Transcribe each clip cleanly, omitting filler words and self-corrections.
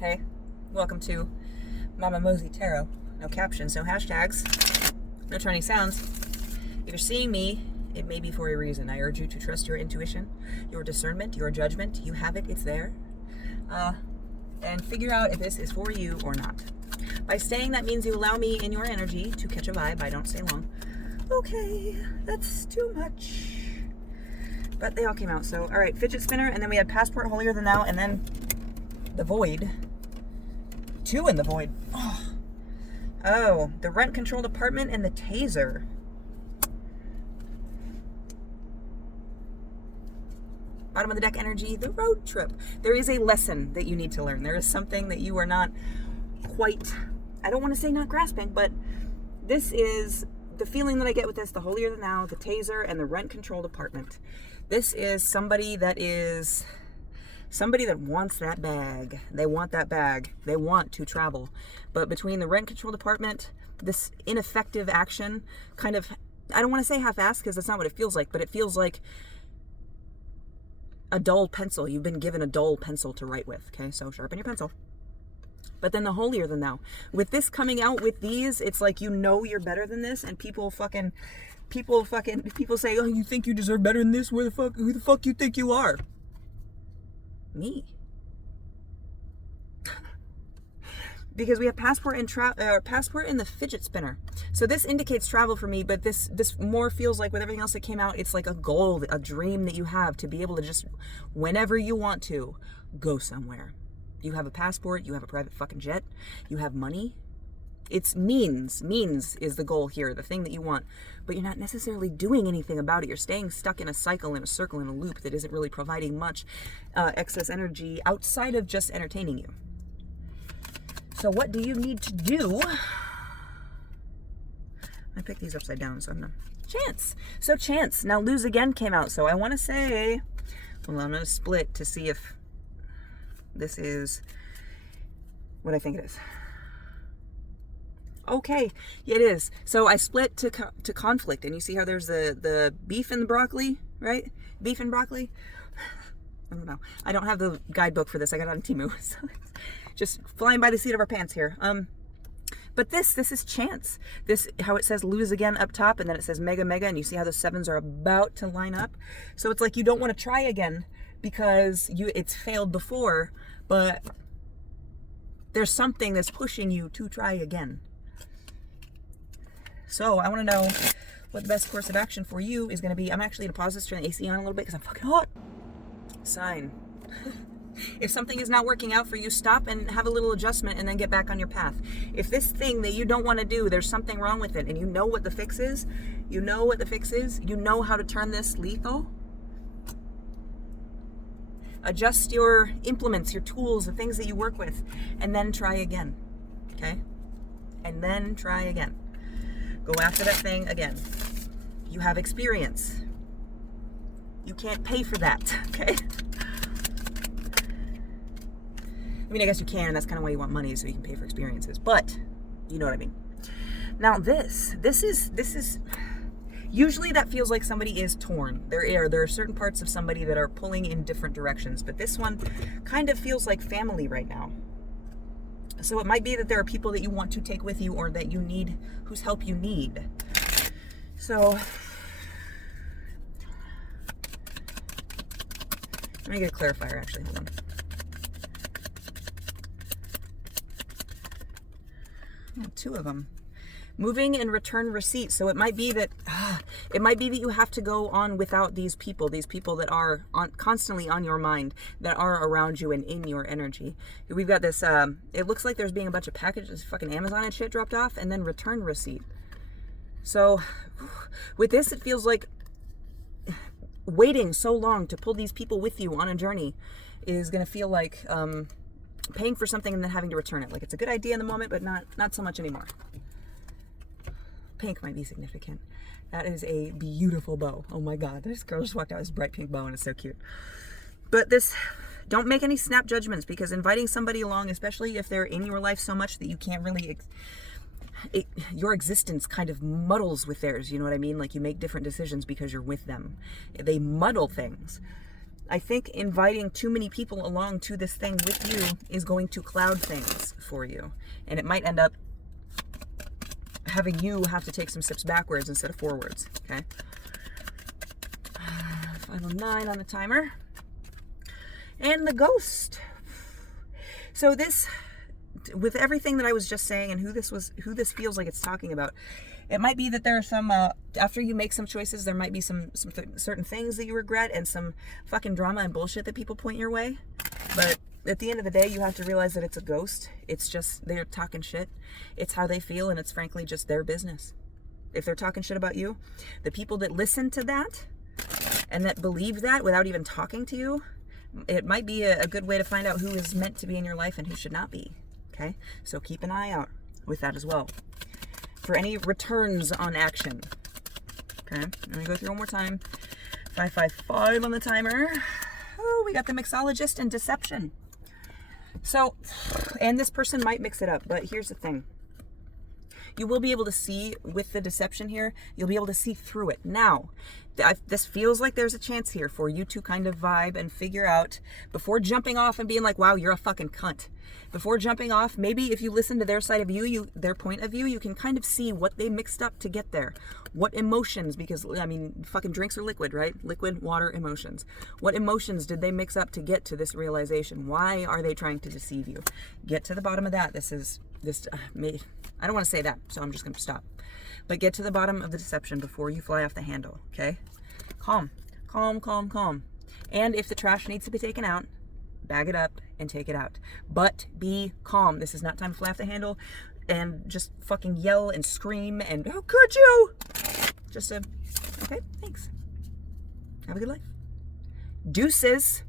Hey, welcome to Mama Mosey Tarot. No captions, no hashtags, no trending sounds. If you're seeing me, it may be for a reason. I urge you to trust your intuition, your discernment, your judgment. You have it, it's there. And figure out if this is for you or not. By staying, that means you allow me in your energy to catch a vibe. I don't stay long. Okay, that's too much. But they all came out. So, all right, fidget spinner, and then we had passport, holier than thou, and then the void. Two in the void. Oh, the rent-controlled apartment and the taser. Bottom of the deck energy, the road trip. There is a lesson that you need to learn. There is something that you are not quite, I don't want to say not grasping, but this is the feeling that I get with this, the holier than thou, the taser, and the rent-controlled apartment. This is somebody that wants that bag. They want that bag. They want to travel. But between the rent-controlled apartment, this ineffective action, kind of, I don't want to say half-assed because that's not what it feels like, but it feels like a dull pencil. You've been given a dull pencil to write with. Okay, so sharpen your pencil. But then the holier than thou. With this coming out with these, it's like you know you're better than this, and people say, oh, you think you deserve better than this? Who the fuck you think you are? Me. Because we have passport and passport in the fidget spinner. So this indicates travel for me, but this more feels like with everything else that came out, it's like a goal, a dream that you have to be able to just, whenever you want to, go somewhere. You have a passport, you have a private fucking jet, you have money. It's means is the goal here, the thing that you want, but you're not necessarily doing anything about it. You're staying stuck in a cycle, in a circle, in a loop that isn't really providing much excess energy outside of just entertaining you. So what do you need to do? I picked these upside down, so I'm gonna chance. So chance. Now lose again came out, so I want to say, well, I'm gonna split to see if this is what I think it is. Okay, yeah, it is. So I split to conflict, and you see how there's the beef and the broccoli, right? Beef and broccoli. I don't know. I don't have the guidebook for this. I got it on Temu, so it's just flying by the seat of our pants here. But this is chance. This, how it says lose again up top, and then it says mega, and you see how the sevens are about to line up. So it's like you don't want to try again because it's failed before, but there's something that's pushing you to try again. So I want to know what the best course of action for you is going to be. I'm actually going to pause this, turn the AC on a little bit because I'm fucking hot. Sign. If something is not working out for you, stop and have a little adjustment and then get back on your path. If this thing that you don't want to do, there's something wrong with it, and you know what the fix is, you know how to turn this lethal, adjust your implements, your tools, the things that you work with, and then try again. Okay? And then try again. Go after that thing again. You have experience. You can't pay for that, okay? I mean, I guess you can, and that's kind of why you want money, so you can pay for experiences, but you know what I mean. Now this is, usually that feels like somebody is torn. There are certain parts of somebody that are pulling in different directions, but this one kind of feels like family right now. So it might be that there are people that you want to take with you, or that you need, whose help you need. So let me get a clarifier, actually, hold on. Oh, two of them. Moving and return receipt. So it might be that you have to go on without these people that are constantly on your mind, that are around you and in your energy. We've got this, it looks like there's being a bunch of packages, fucking Amazon and shit dropped off, and then return receipt. So with this, it feels like waiting so long to pull these people with you on a journey is going to feel like paying for something and then having to return it. Like it's a good idea in the moment, but not so much anymore. Pink might be significant. That is a beautiful bow. Oh my God, this girl just walked out with this bright pink bow and it's so cute. But this, don't make any snap judgments, because inviting somebody along, especially if they're in your life so much that you can't really, your existence kind of muddles with theirs. You know what I mean? Like you make different decisions because you're with them. They muddle things. I think inviting too many people along to this thing with you is going to cloud things for you. And it might end up having you have to take some steps backwards instead of forwards, okay? Final 9 on the timer. And the ghost. So this, with everything that I was just saying and who this feels like it's talking about, it might be that there are some, after you make some choices, there might be some certain things that you regret and some fucking drama and bullshit that people point your way. But at the end of the day, you have to realize that it's a ghost. It's just, they're talking shit. It's how they feel, and it's frankly just their business. If they're talking shit about you, the people that listen to that and that believe that without even talking to you, it might be a good way to find out who is meant to be in your life and who should not be. Okay? So keep an eye out with that as well. For any returns on action. Okay? Let me go through one more time. 555 on the timer. Oh, we got the mixologist and deception. So, and this person might mix it up, but here's the thing. You will be able to see with the deception here, you'll be able to see through it. Now, this feels like there's a chance here for you to kind of vibe and figure out, before jumping off and being like, wow, you're a fucking cunt. Before jumping off, maybe if you listen to their side of you, their point of view, you can kind of see what they mixed up to get there. What emotions, because, I mean, fucking drinks are liquid, right? Liquid, water, emotions. What emotions did they mix up to get to this realization? Why are they trying to deceive you? Get to the bottom of that. I don't want to say that, so I'm just going to stop. But get to the bottom of the deception before you fly off the handle, okay? Calm. Calm, calm, calm. And if the trash needs to be taken out, bag it up and take it out. But be calm. This is not time to fly off the handle and just fucking yell and scream and, how could you? Okay, thanks. Have a good life. Deuces.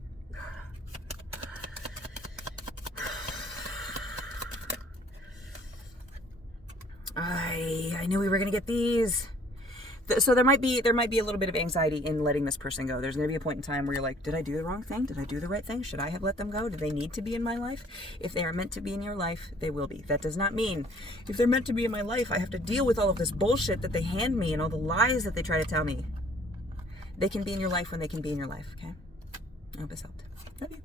I knew we were going to get these. So there might be a little bit of anxiety in letting this person go. There's going to be a point in time where you're like, did I do the wrong thing? Did I do the right thing? Should I have let them go? Do they need to be in my life? If they are meant to be in your life, they will be. That does not mean if they're meant to be in my life, I have to deal with all of this bullshit that they hand me and all the lies that they try to tell me. They can be in your life when they can be in your life, okay? I hope this helped. Love you.